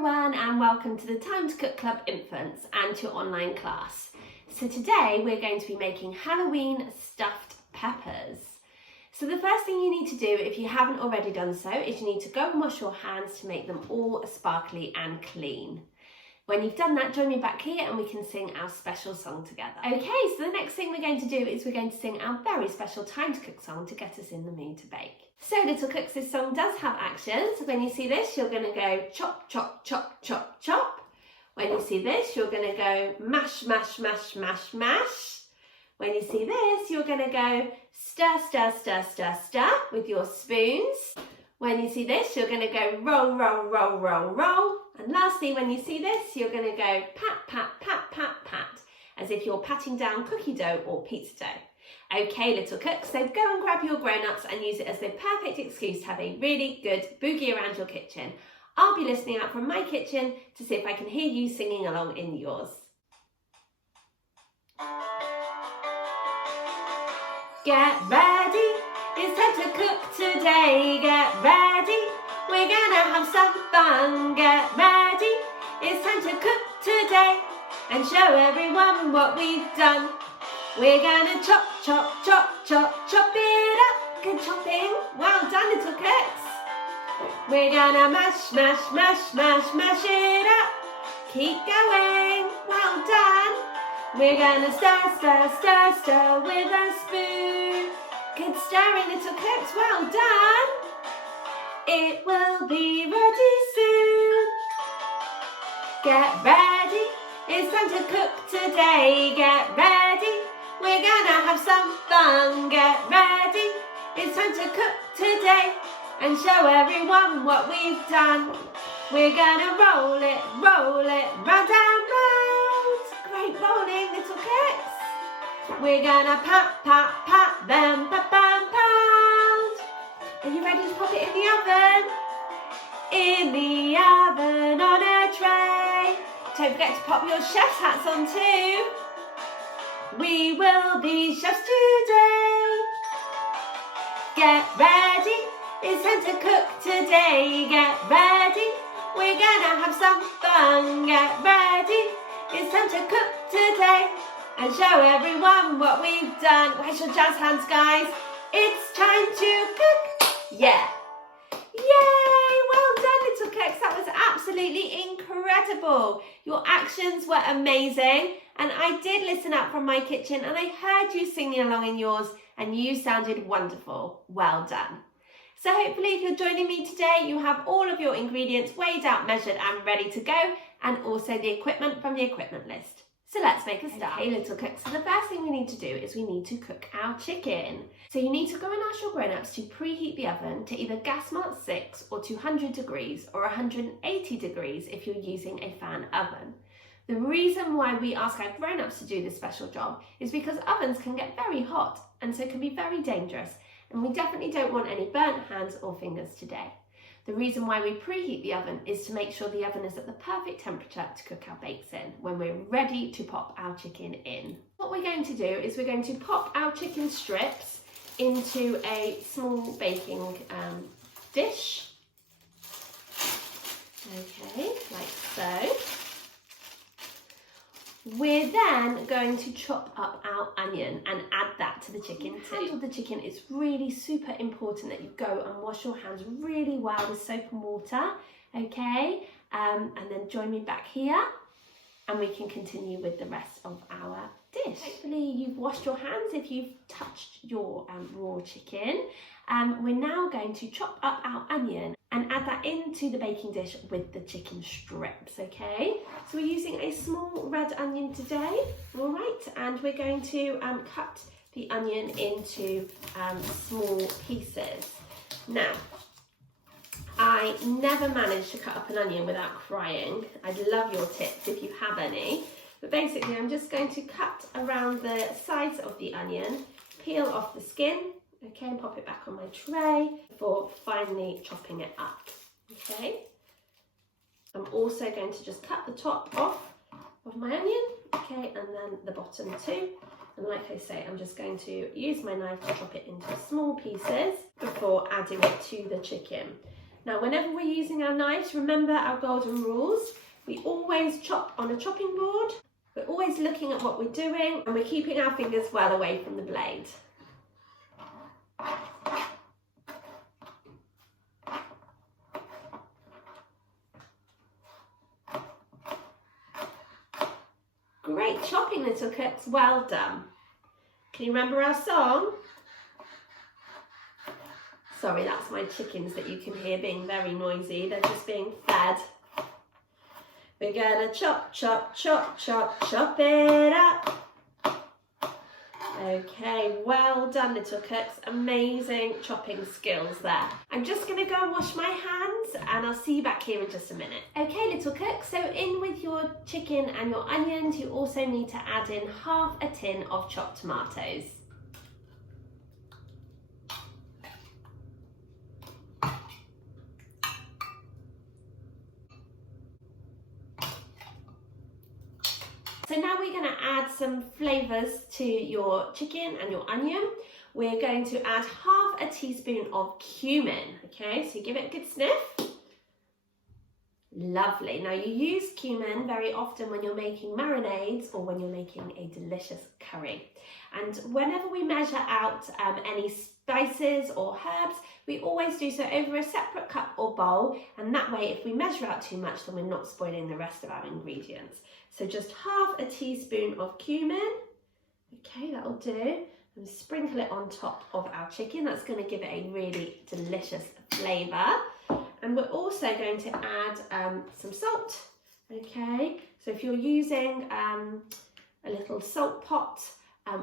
everyone and welcome to the Time to Cook Club Infants and to your online class. So today we're going to be making Halloween stuffed peppers. So the first thing you need to do, if you haven't already done so, is you need to go and wash your hands to make them all sparkly and clean. When you've done that, join me back here and we can sing our special song together. Okay, so the next thing we're going to do is we're going to sing our very special Time to Cook song to get us in the mood to bake. So little cooks, this song does have actions. When you see this, you're going to go chop, chop, chop, chop, chop. When you see this, you're going to go mash, mash, mash, mash, mash. When you see this, you're going to go stir, stir, stir, stir, stir with your spoons. When you see this, you're going to go roll, roll, roll, roll, roll. And lastly, when you see this, you're going to go pat, pat, pat, pat, pat, as if you're patting down cookie dough or pizza dough. Okay, little cooks, so go and grab your grown-ups and use it as the perfect excuse to have a really good boogie around your kitchen. I'll be listening out from my kitchen to see if I can hear you singing along in yours. Get ready, it's time to cook today. Get ready, we're gonna have some fun. Get ready, it's time to cook today and show everyone what we've done. We're gonna chop, chop, chop, chop, chop it up. Good chopping. Well done, little cooks. We're gonna mash, mash, mash, mash, mash it up. Keep going. Well done. We're gonna stir, stir, stir, stir with a spoon. Good stirring, little cooks. Well done. It will be ready soon. Get ready. It's time to cook today. Get ready. We're gonna have some fun. Get ready. It's time to cook today and show everyone what we've done. We're gonna roll it, round and round. Great rolling, little cooks. We're gonna pat, pat, pat them, pat, pat, pound. Are you ready to pop it in the oven? In the oven on a tray. Don't forget to pop your chef's hats on too. We will be chefs today. Get ready, it's time to cook today. Get ready, we're gonna have some fun. Get ready, it's time to cook today and show everyone what we've done. Where's your jazz hands, guys? It's time to cook. Yeah. Yay! Well done, little cooks. That was absolutely incredible. Your actions were amazing. And I did listen up from my kitchen and I heard you singing along in yours and you sounded wonderful. Well done. So hopefully if you're joining me today, you have all of your ingredients weighed out, measured and ready to go, and also the equipment from the equipment list. So let's make a start. Okay, little cooks, so the first thing we need to do is we need to cook our chicken. So you need to go and ask your grown-ups to preheat the oven to either gas mark 6 or 200 degrees or 180 degrees if you're using a fan oven. The reason why we ask our grown-ups to do this special job is because ovens can get very hot and so can be very dangerous, and we definitely don't want any burnt hands or fingers today. The reason why we preheat the oven is to make sure the oven is at the perfect temperature to cook our bakes in when we're ready to pop our chicken in. What we're going to do is we're going to pop our chicken strips into a small baking dish. Okay, like so. We're then going to chop up our onion and add that to the chicken too. To handle the chicken, it's really super important that you go and wash your hands really well with soap and water, okay? And then join me back here and we can continue with the rest of our dish. Hopefully you've washed your hands if you've touched your raw chicken. We're now going to chop up our onion and add that into the baking dish with the chicken strips, okay? So we're using a small red onion today, all right? And we're going to cut the onion into small pieces. Now, I never managed to cut up an onion without crying. I'd love your tips if you have any. But basically, I'm just going to cut around the sides of the onion, peel off the skin, okay, and pop it back on my tray before finally chopping it up, okay? I'm also going to just cut the top off of my onion, okay, and then the bottom too. And like I say, I'm just going to use my knife to chop it into small pieces before adding it to the chicken. Now, whenever we're using our knives, remember our golden rules. We always chop on a chopping board. We're always looking at what we're doing, and we're keeping our fingers well away from the blade. Great chopping, little cooks, well done. Can you remember our song? Sorry, that's my chickens that you can hear being very noisy. They're just being fed. We're gonna chop, chop, chop, chop, chop it up. Okay, well done, little cooks. Amazing chopping skills there. I'm just gonna go and wash my hands, and I'll see you back here in just a minute. Okay, little cooks, so in with your chicken and your onions, you also need to add in half a tin of chopped tomatoes. So now we're going to add some flavours to your chicken and your onion. We're going to add half a teaspoon of cumin, okay? So give it a good sniff. Lovely. Now you use cumin very often when you're making marinades or when you're making a delicious curry. And whenever we measure out any spices or herbs, we always do so over a separate cup or bowl, and that way if we measure out too much, then we're not spoiling the rest of our ingredients. So just half a teaspoon of cumin, okay, that'll do, and sprinkle it on top of our chicken. That's going to give it a really delicious flavour. And we're also going to add some salt, okay? So if you're using a little salt pot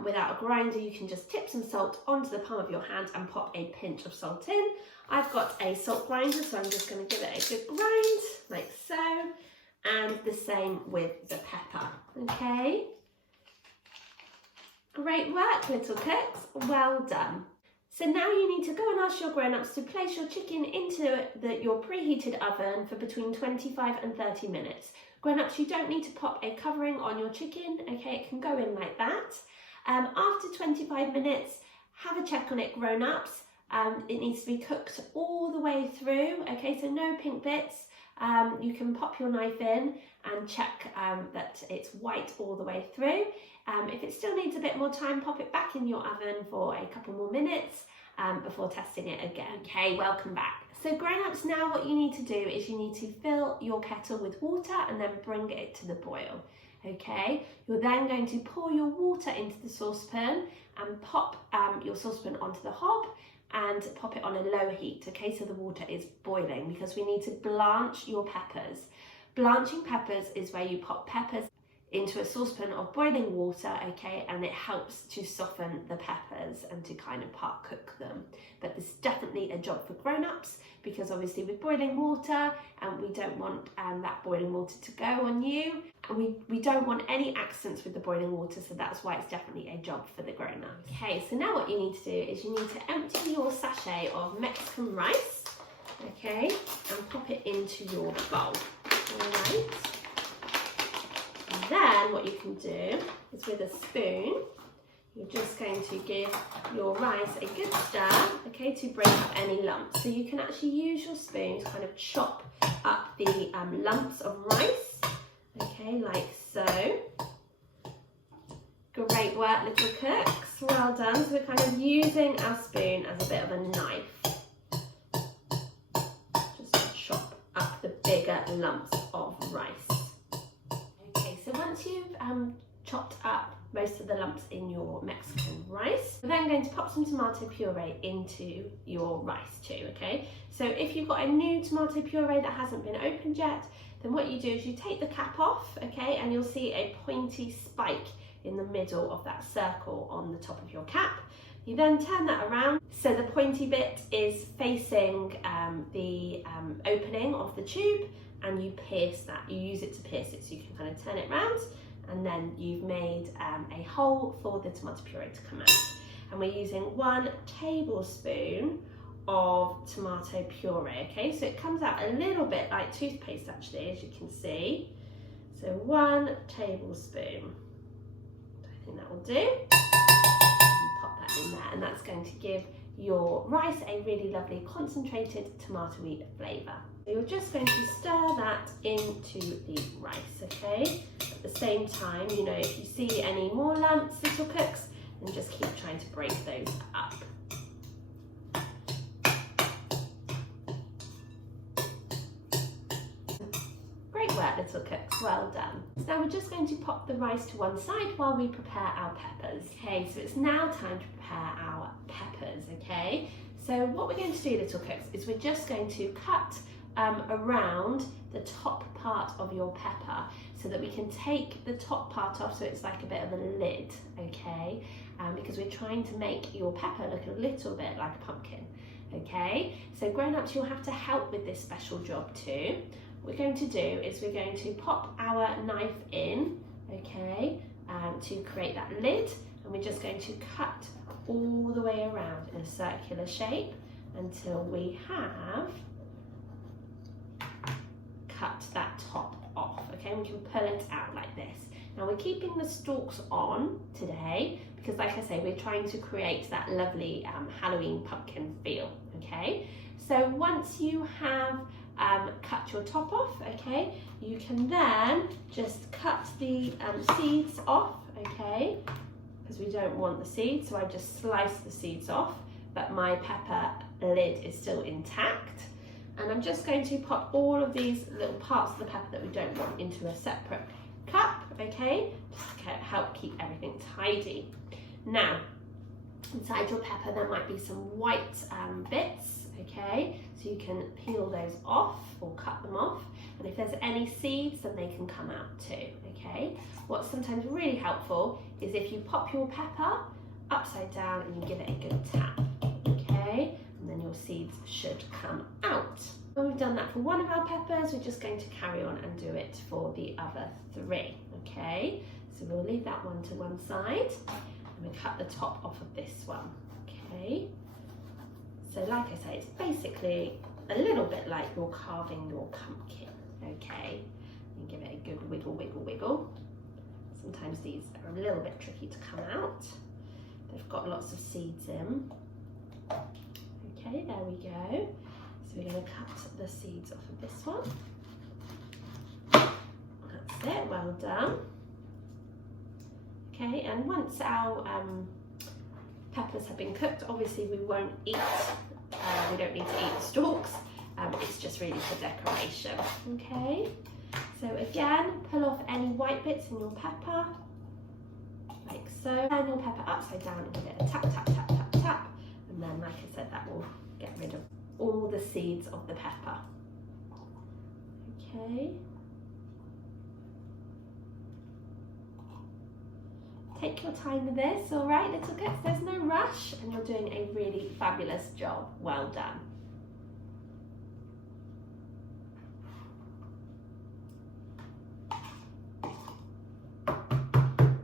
without a grinder, you can just tip some salt onto the palm of your hand and pop a pinch of salt in. I've got a salt grinder, so I'm just going to give it a good grind, like so. And the same with the pepper, okay? Great work, little cooks, well done. So now you need to go and ask your grown-ups to place your chicken into your preheated oven for between 25 and 30 minutes. Grown-ups, you don't need to pop a covering on your chicken, okay? It can go in like that. After 25 minutes, have a check on it, grown-ups. It needs to be cooked all the way through, okay? So no pink bits. You can pop your knife in and check that it's white all the way through. If it still needs a bit more time, pop it back in your oven for a couple more minutes before testing it again. Okay, welcome back. So grown-ups, now what you need to do is you need to fill your kettle with water and then bring it to the boil. Okay, you're then going to pour your water into the saucepan and pop your saucepan onto the hob and pop it on a low heat, okay, so the water is boiling, because we need to blanch your peppers. Blanching peppers is where you pop peppers into a saucepan of boiling water, okay, and it helps to soften the peppers and to kind of part cook them. But this is definitely a job for grown-ups, because obviously with boiling water, we don't want that boiling water to go on you, and we don't want any accidents with the boiling water, so that's why it's definitely a job for the grown-ups. Okay, so now what you need to do is you need to empty your sachet of Mexican rice, okay, and pop it into your bowl, all right? Then what you can do is with a spoon, you're just going to give your rice a good stir, okay, to break up any lumps. So you can actually use your spoon to kind of chop up the lumps of rice, okay, like so. Great work, little cooks, well done. So we're kind of using our spoon as a bit of a knife, just to chop up the bigger lumps of rice. So once you've chopped up most of the lumps in your Mexican rice, we're then going to pop some tomato puree into your rice too, okay? So if you've got a new tomato puree that hasn't been opened yet, then what you do is you take the cap off, okay, and you'll see a pointy spike in the middle of that circle on the top of your cap. You then turn that around so the pointy bit is facing the opening of the tube, and you pierce that. You use it to pierce it, so you can kind of turn it round, and then you've made a hole for the tomato puree to come out. And we're using 1 tablespoon of tomato puree, okay? So it comes out a little bit like toothpaste actually, as you can see. So 1 tablespoon. I think that will do. And pop that in there, and that's going to give your rice a really lovely concentrated tomatoey flavour. So you're just going to stir that into the rice, okay? At the same time, you know, if you see any more lumps, little cooks, then just keep trying to break those up. Great work, little cooks, well done. So now we're just going to pop the rice to one side while we prepare our peppers. Okay, so it's now time to prepare our peppers, okay? So what we're going to do, little cooks, is we're just going to cut around the top part of your pepper so that we can take the top part off so it's like a bit of a lid, okay? Because we're trying to make your pepper look a little bit like a pumpkin, okay? So grown-ups, you'll have to help with this special job too. What we're going to do is we're going to pop our knife in, okay, to create that lid, and we're just going to cut all the way around in a circular shape until we have cut that top off, okay? We can pull it out like this. Now we're keeping the stalks on today because, like I say, we're trying to create that lovely Halloween pumpkin feel, okay? So once you have cut your top off, okay, you can then just cut the seeds off, okay, because we don't want the seeds, so I just slice the seeds off, but my pepper lid is still intact. And I'm just going to pop all of these little parts of the pepper that we don't want into a separate cup, okay, just to help keep everything tidy. Now, inside your pepper there might be some white bits, okay, so you can peel those off or cut them off, and if there's any seeds then they can come out too, okay. What's sometimes really helpful is if you pop your pepper upside down and you give it a good tap, okay, and then your seeds should come out. When we've done that for one of our peppers, we're just going to carry on and do it for the other three, okay. So we'll leave that one to one side and we'll cut the top off of this one, okay. So like I say, it's basically a little bit like you're carving your pumpkin, okay. You give it a good wiggle, wiggle, wiggle. Sometimes these are a little bit tricky to come out. They've got lots of seeds in. Okay, there we go. So we're going to cut the seeds off of this one. That's it, well done. Okay, and once our peppers have been cooked, obviously we won't eat, we don't need to eat the stalks, it's just really for decoration, okay? So again, pull off any white bits in your pepper, like so. Turn your pepper upside down and give it a tap, tap, tap, tap, tap. And then, like I said, that will get rid of all the seeds of the pepper. Okay. Take your time with this, all right, little cooks? There's no rush, and you're doing a really fabulous job. Well done.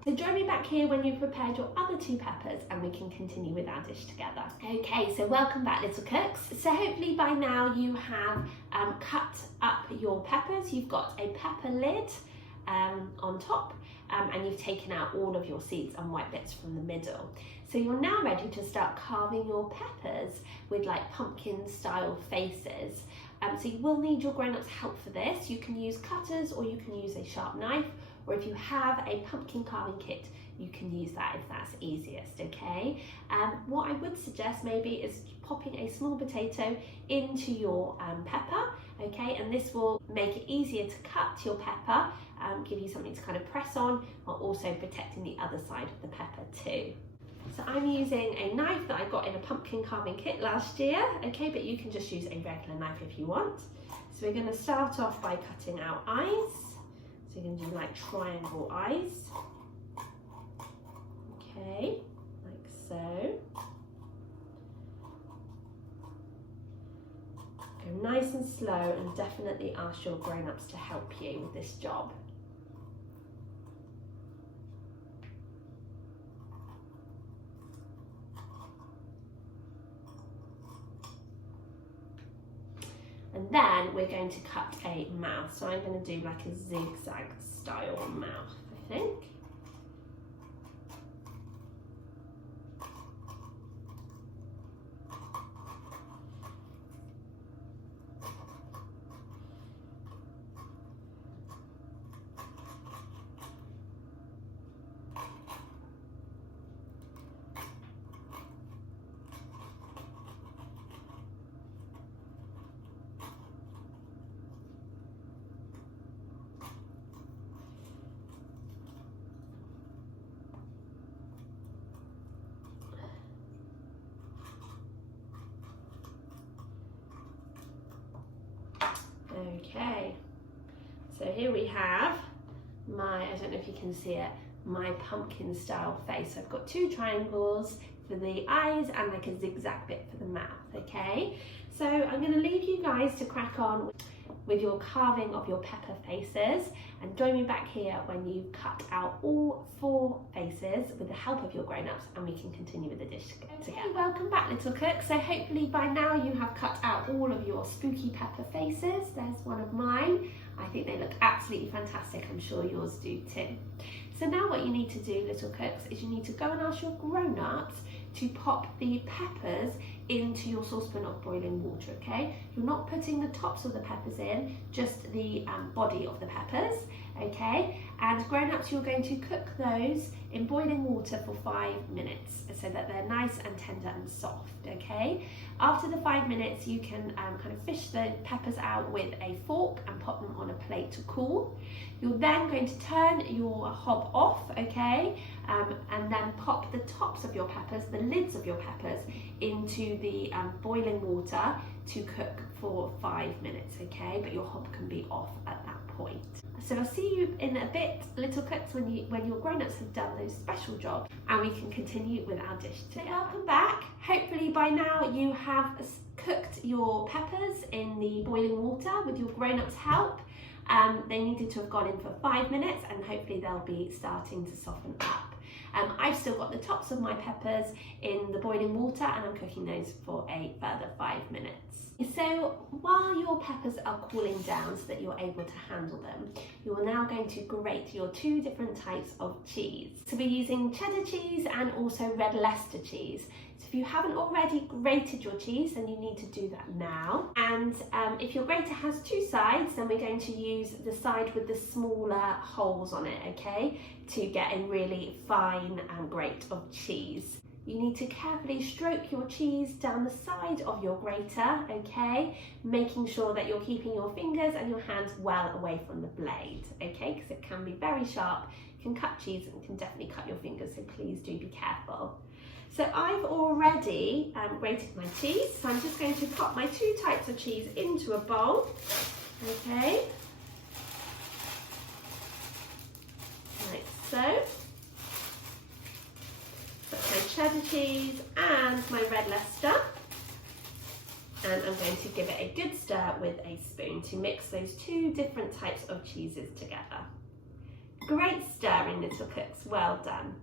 So join me back here when you've prepared your other two peppers and we can continue with our dish together. Okay, so welcome back, little cooks. So hopefully by now you have cut up your peppers. You've got a pepper lid on top and you've taken out all of your seeds and white bits from the middle. So you're now ready to start carving your peppers with like pumpkin style faces. So you will need your grown-ups help for this. You can use cutters or you can use a sharp knife, or if you have a pumpkin carving kit, you can use that if that's easiest, okay? What I would suggest maybe is popping a small potato into your pepper, okay? And this will make it easier to cut your pepper, give you something to kind of press on, while also protecting the other side of the pepper too. So I'm using a knife that I got in a pumpkin carving kit last year, okay? But you can just use a regular knife if you want. So we're gonna start off by cutting our eyes. So you're going to do like triangle eyes, okay, like so. Go nice and slow and definitely ask your grown-ups to help you with this job. And then we're going to cut a mouth. So I'm going to do like a zigzag style mouth, I think. So here we have my, I don't know if you can see it, my pumpkin style face. So I've got 2 triangles for the eyes and like a zigzag bit for the mouth, okay? So I'm going to leave you guys to crack on with your carving of your pepper faces, and join me back here when you cut out all 4 faces with the help of your grown-ups, and we can continue with the dish together. Okay, welcome back little cooks. So hopefully by now you have cut out all of your spooky pepper faces. There's one of mine. I think they look absolutely fantastic. I'm sure yours do too. So now what you need to do, little cooks, is you need to go and ask your grown-ups to pop the peppers into your saucepan of boiling water, okay? You're not putting the tops of the peppers in, just the body of the peppers, okay? And grown-ups, you're going to cook those in boiling water for 5 minutes so that they're nice and tender and soft, okay? After the 5 minutes, you can kind of fish the peppers out with a fork and pop them on a plate to cool. You're then going to turn your hob off, okay? And then pop the tops of your peppers, the lids of your peppers, into the boiling water to cook for 5 minutes, okay? But your hob can be off at that point. So I'll see you in a bit, little cooks, when your grown-ups have done those special jobs, and we can continue with our dish today. Welcome back. Hopefully by now you have cooked your peppers in the boiling water with your grown-ups' help. They needed to have gone in for 5 minutes, and hopefully they'll be starting to soften up. I've still got the tops of my peppers in the boiling water, and I'm cooking those for a further 5 minutes. So while your peppers are cooling down so that you're able to handle them, you're now going to grate your 2 different types of cheese. So we're using cheddar cheese and also red Leicester cheese. So if you haven't already grated your cheese, then you need to do that now. And if your grater has 2 sides, then we're going to use the side with the smaller holes on it, okay, to get a really fine grate of cheese. You need to carefully stroke your cheese down the side of your grater, okay, making sure that you're keeping your fingers and your hands well away from the blade, okay, because it can be very sharp, can cut cheese and can definitely cut your fingers, so please do be careful. So I've already grated my cheese, so I'm just going to pop my 2 types of cheese into a bowl, okay, like so. My cheddar cheese and my red Leicester, and I'm going to give it a good stir with a spoon to mix those 2 different types of cheeses together. Great stirring, little cooks, well done.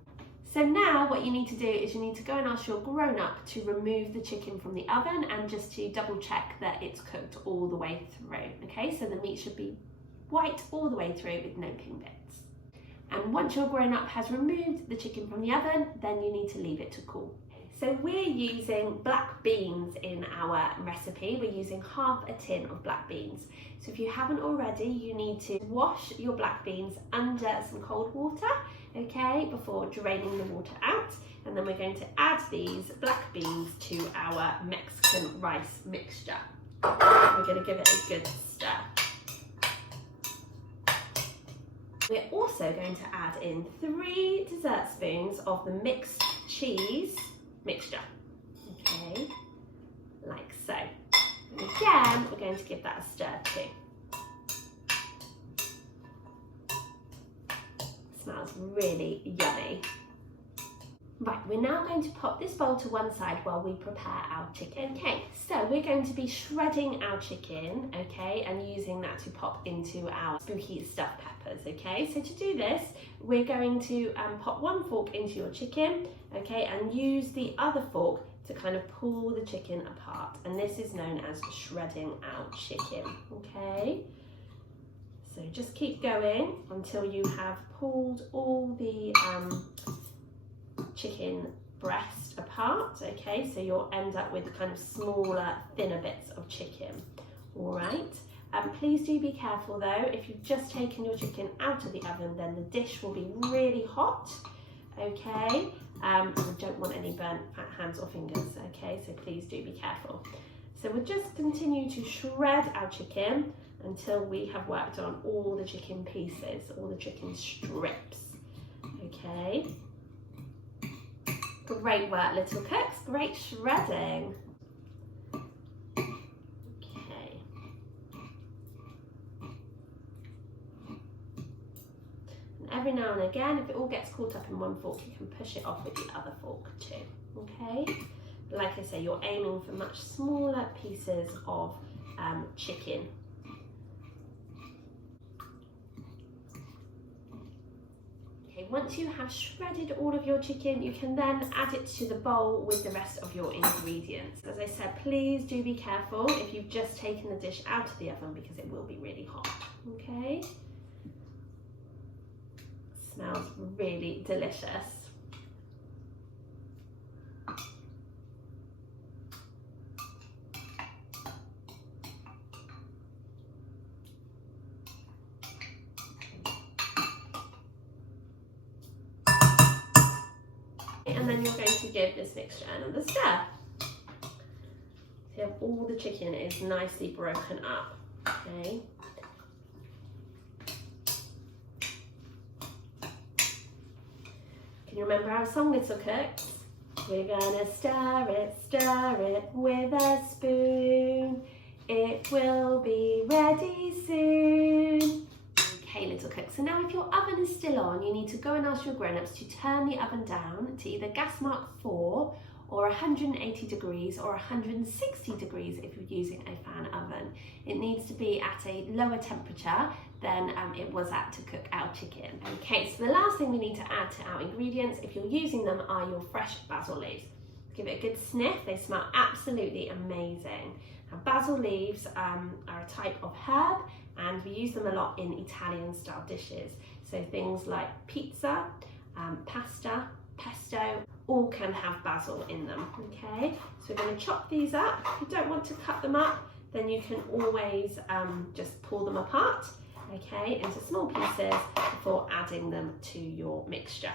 So now what you need to do is you need to go and ask your grown-up to remove the chicken from the oven, and just to double check that it's cooked all the way through, okay? So the meat should be white all the way through with no pink bits. And once your grown-up has removed the chicken from the oven, then you need to leave it to cool. So we're using black beans in our recipe. We're using half a tin of black beans. So if you haven't already, you need to wash your black beans under some cold water, okay, before draining the water out. And then we're going to add these black beans to our Mexican rice mixture. We're going to give it a good stir. We're also going to add in 3 dessert spoons of the mixed cheese mixture, okay, like so. And again, we're going to give that a stir too. Smells really yummy. Right, we're now going to pop this bowl to one side while we prepare our chicken. Okay, so we're going to be shredding our chicken, okay, and using that to pop into our spooky stuffed peppers, okay? So to do this, we're going to pop 1 fork into your chicken, okay, and use the other fork to kind of pull the chicken apart. And this is known as shredding our chicken, okay? So just keep going until you have pulled all the chicken breast apart, okay, so you'll end up with kind of smaller, thinner bits of chicken, all right. Please do be careful though, if you've just taken your chicken out of the oven, then the dish will be really hot, okay, and we don't want any burnt hands or fingers, okay, so please do be careful. So we'll just continue to shred our chicken until we have worked on all the chicken pieces, all the chicken strips, okay. Great work, little cooks, great shredding. Okay. every now and again, if it all gets caught up in one fork, you can push it off with the other fork too, okay? But like I say, you're aiming for much smaller pieces of chicken. Okay, once you have shredded all of your chicken, you can then add it to the bowl with the rest of your ingredients. As I said, please do be careful if you've just taken the dish out of the oven because it will be really hot, okay? Smells really delicious. And then you're going to give this mixture another stir. So all the chicken is nicely broken up, okay? Can you remember our song, Little Cooks? We're gonna stir it with a spoon. It will be ready soon. Okay, Little Cooks, so now if your oven is still on, you need to go and ask your grown-ups to turn the oven down to either gas mark 4 or 180 degrees or 160 degrees if you're using a fan oven. It needs to be at a lower temperature than it was at to cook our chicken. Okay, so the last thing we need to add to our ingredients, if you're using them, are your fresh basil leaves. Give it a good sniff, they smell absolutely amazing. Now, basil leaves are a type of herb, and we use them a lot in Italian style dishes. So things like pizza, pasta, pesto, all can have basil in them, okay? So we're going to chop these up. If you don't want to cut them up, then you can always just pull them apart, okay, into small pieces before adding them to your mixture.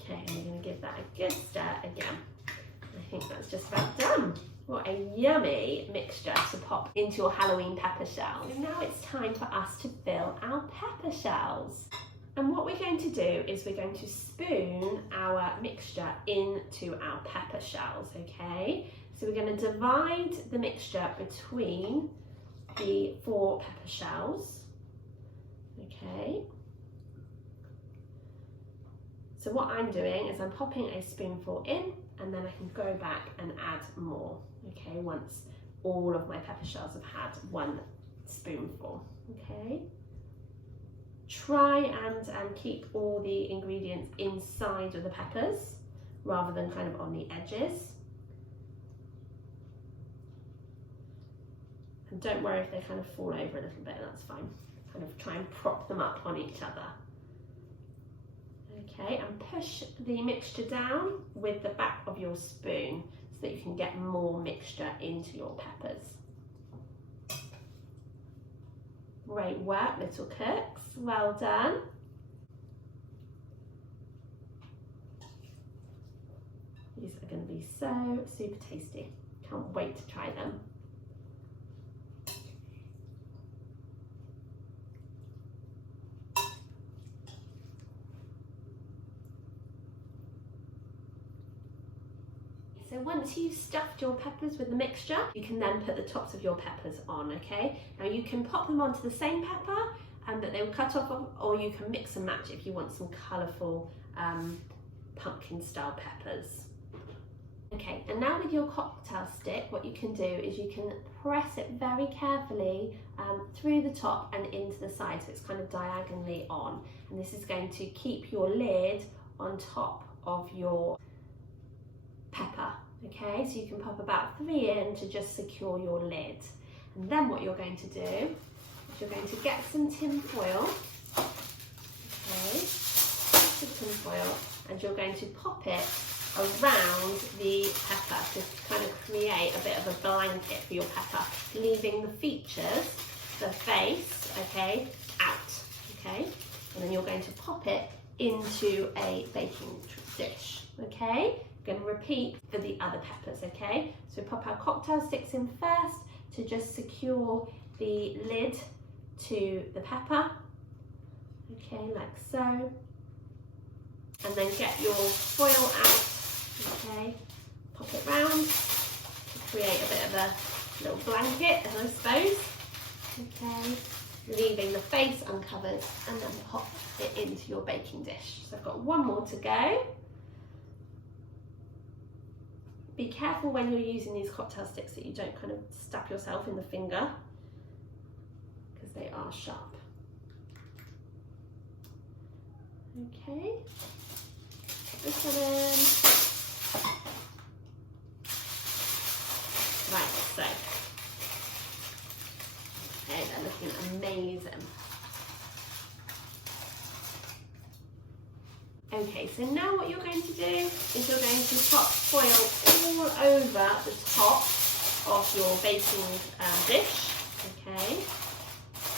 Okay, and we're going to give that a good stir again. I think that's just about done. What a yummy mixture to pop into your Halloween pepper shells. And now it's time for us to fill our pepper shells. And what we're going to do is we're going to spoon our mixture into our pepper shells, okay? So we're going to divide the mixture between the 4 pepper shells, okay? So what I'm doing is I'm popping a spoonful in, and then I can go back and add more, okay, once all of my pepper shells have had 1 spoonful, okay? Try and keep all the ingredients inside of the peppers rather than kind of on the edges. And don't worry if they kind of fall over a little bit, that's fine. Kind of try and prop them up on each other. Okay, and push the mixture down with the back of your spoon so that you can get more mixture into your peppers. Great work, Little Cooks, well done. These are going to be so super tasty. Can't wait to try them. So once you've stuffed your peppers with the mixture, you can then put the tops of your peppers on, okay? Now you can pop them onto the same pepper that they will cut off of, or you can mix and match if you want some colourful pumpkin style peppers. Okay, and now with your cocktail stick, what you can do is you can press it very carefully through the top and into the side, so it's kind of diagonally on. And this is going to keep your lid on top of your pepper, okay? So you can pop about 3 in to just secure your lid. And then what you're going to do is you're going to get some tin foil, okay? Some tin foil, and you're going to pop it around the pepper to kind of create a bit of a blanket for your pepper, leaving the features, the face, okay, out, okay? And then you're going to pop it into a baking dish, okay? We're going to repeat for the other peppers, okay? So pop our cocktail sticks in first to just secure the lid to the pepper, okay, like so. And then get your foil out, okay? Pop it round to create a bit of a little blanket, I suppose. okay, leaving the face uncovered, and then pop it into your baking dish. So I've got one more to go. Be careful when you're using these cocktail sticks that you don't kind of stab yourself in the finger, because they are sharp. Okay, put this one in. Right, so, okay, they're looking amazing. Okay, so now what you're going to do is you're going to pop foil all over the top of your baking dish, okay,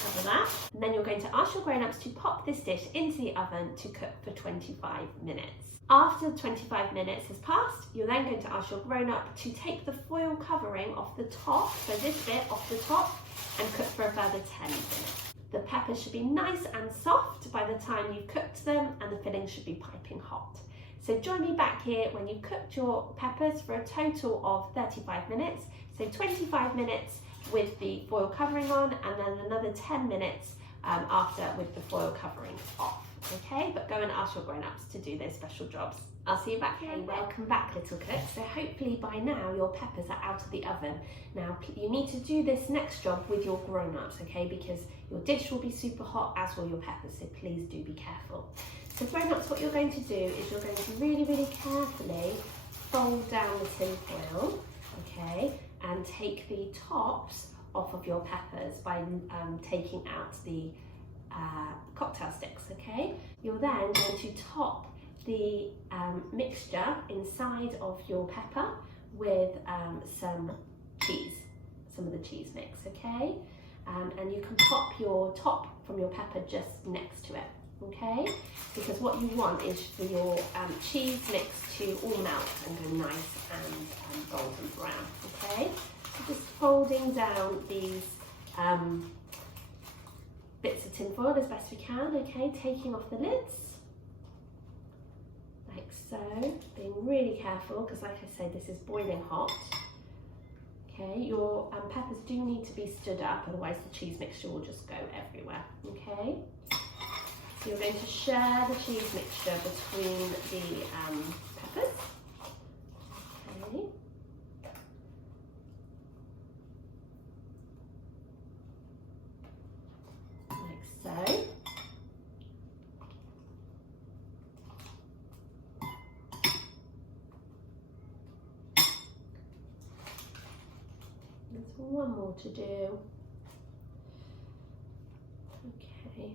cover that. And then you're going to ask your grown-ups to pop this dish into the oven to cook for 25 minutes. After 25 minutes has passed, you're then going to ask your grown-up to take the foil covering off the top, so this bit off the top, and cook for a further 10 minutes. The peppers should be nice and soft by the time you've cooked them, and the filling should be piping hot. So join me back here when you've cooked your peppers for a total of 35 minutes. So 25 minutes with the foil covering on, and then another 10 minutes after with the foil covering off. Okay, but go and ask your grown-ups to do those special jobs. I'll see you back here. Welcome back, little cooks. So hopefully by now your peppers are out of the oven. Now you need to do this next job with your grown-ups, okay, because your dish will be super hot, as will your peppers, so please do be careful. So grown-ups, what you're going to do is you're going to really, really carefully fold down the tin foil, okay, and take the tops off of your peppers by taking out the cocktail sticks, okay? You're then going to top the mixture inside of your pepper with some cheese, some of the cheese mix, okay? And you can pop your top from your pepper just next to it, okay? Because what you want is for your cheese mix to all melt and go nice and golden brown, okay? So just folding down these bits of tin foil as best we can, okay? Taking off the lids, like so, being really careful because like I said, this is boiling hot. Okay, your peppers do need to be stood up, otherwise the cheese mixture will just go everywhere, okay? So you're going to share the cheese mixture between the peppers, okay? Like so. There's one more to do. Okay.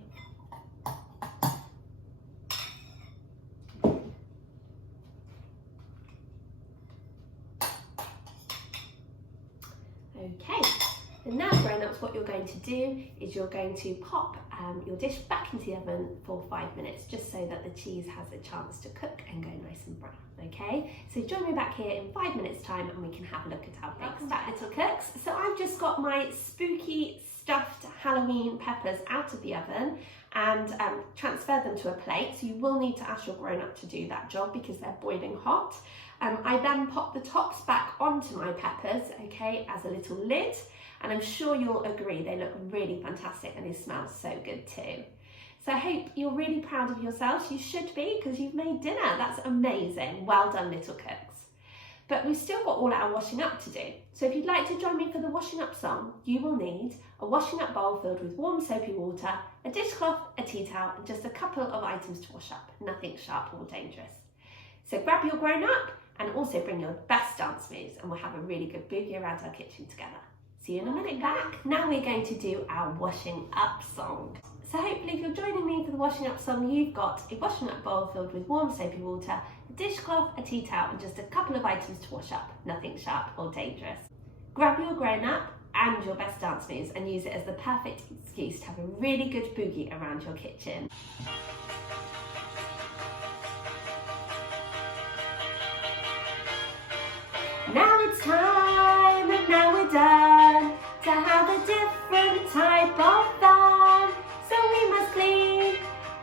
Okay, and now grown-ups, what you're going to do is you're going to pop your dish back into the oven for 5 minutes, just so that the cheese has a chance to cook and go nice and brown, okay? So join me back here in 5 minutes time and we can have a look at our bakes. Welcome back, little cooks. So I've just got my spooky stuffed Halloween peppers out of the oven and transferred them to a plate. So you will need to ask your grown-up to do that job because they're boiling hot. I then pop the tops back onto my peppers, okay, as a little lid. And I'm sure you'll agree they look really fantastic and they smell so good too. So I hope you're really proud of yourselves. You should be, because you've made dinner. That's amazing. Well done, little cooks. But we've still got all our washing up to do. So if you'd like to join me for the washing up song, you will need a washing up bowl filled with warm soapy water, a dishcloth, a tea towel, and just a couple of items to wash up. Nothing sharp or dangerous. So grab your grown up and also bring your best dance moves and we'll have a really good boogie around our kitchen together. See you in a minute back. Now we're going to do our washing up song. So hopefully if you're joining me for the washing up song, you've got a washing up bowl filled with warm soapy water, a dishcloth, a tea towel and just a couple of items to wash up. Nothing sharp or dangerous. Grab your grown up and your best dance moves and use it as the perfect excuse to have a really good boogie around your kitchen. Now it's time, and now we're done, to have a different type of fun. So we must clean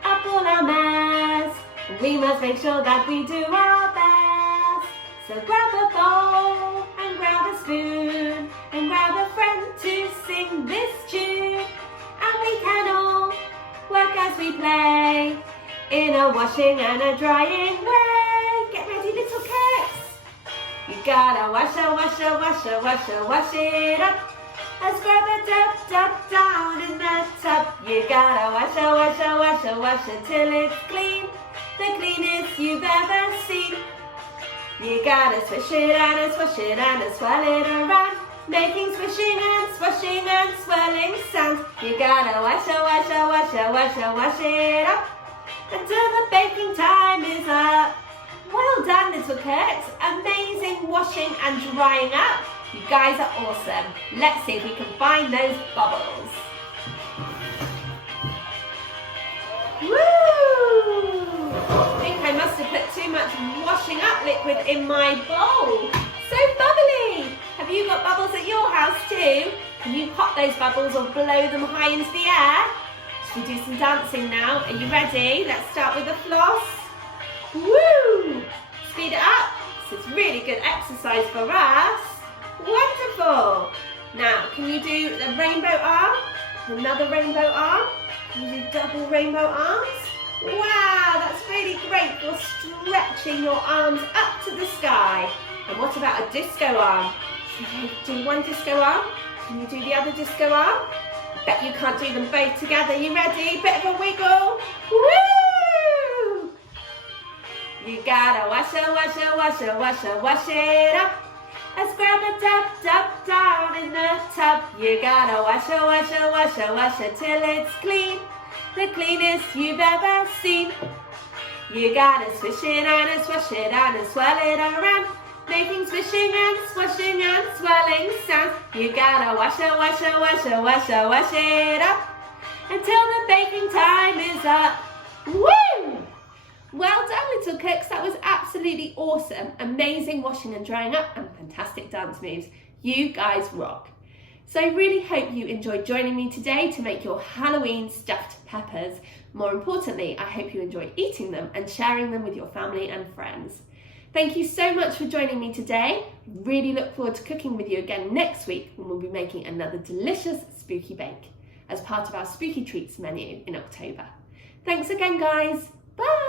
up all our mess. We must make sure that we do our best. So grab a bowl and grab a spoon and grab a friend to sing this tune. play in a washing and a drying way. Get ready, little cats. You gotta wash it up. And scrub it down in the tub. You gotta wash it till it's clean. The cleanest you've ever seen. You gotta swish it and swash it and swirl it around, making swishing and swashing and swirling sounds. You gotta wash it up until the baking time is up. Well done, little cats. Amazing washing and drying up. You guys are awesome. Let's see if we can find those bubbles. Woo! I think I must have put too much washing up liquid in my bowl. So bubbly! Have you got bubbles at your house too? Can you pop those bubbles or blow them high into the air? Should we do some dancing now? Are you ready? Let's start with the floss. Woo! Speed it up. This is really good exercise for us. Wonderful! Now, can you do the rainbow arm? Another rainbow arm? Can you do double rainbow arms? Wow, that's really great for stretching your arms up to the sky. And what about a disco arm? Should you do one disco arm? Can you do the other disco arm? I bet you can't do them both together. You ready? Bit of a wiggle. Woo! You gotta wash it up. And scrub it down in the tub. You gotta wash it till it's clean. The cleanest you've ever seen. You gotta swish it and swash it and swirl it around, making swishing and swashing and swirling sounds. You gotta wash it up until the baking time is up. Woo! Well done, little cooks. That was absolutely awesome. Amazing washing and drying up and fantastic dance moves. You guys rock. So I really hope you enjoyed joining me today to make your Halloween stuffed peppers. More importantly, I hope you enjoy eating them and sharing them with your family and friends. Thank you so much for joining me today. Really look forward to cooking with you again next week when we'll be making another delicious spooky bake as part of our spooky treats menu in October. Thanks again, guys. Bye.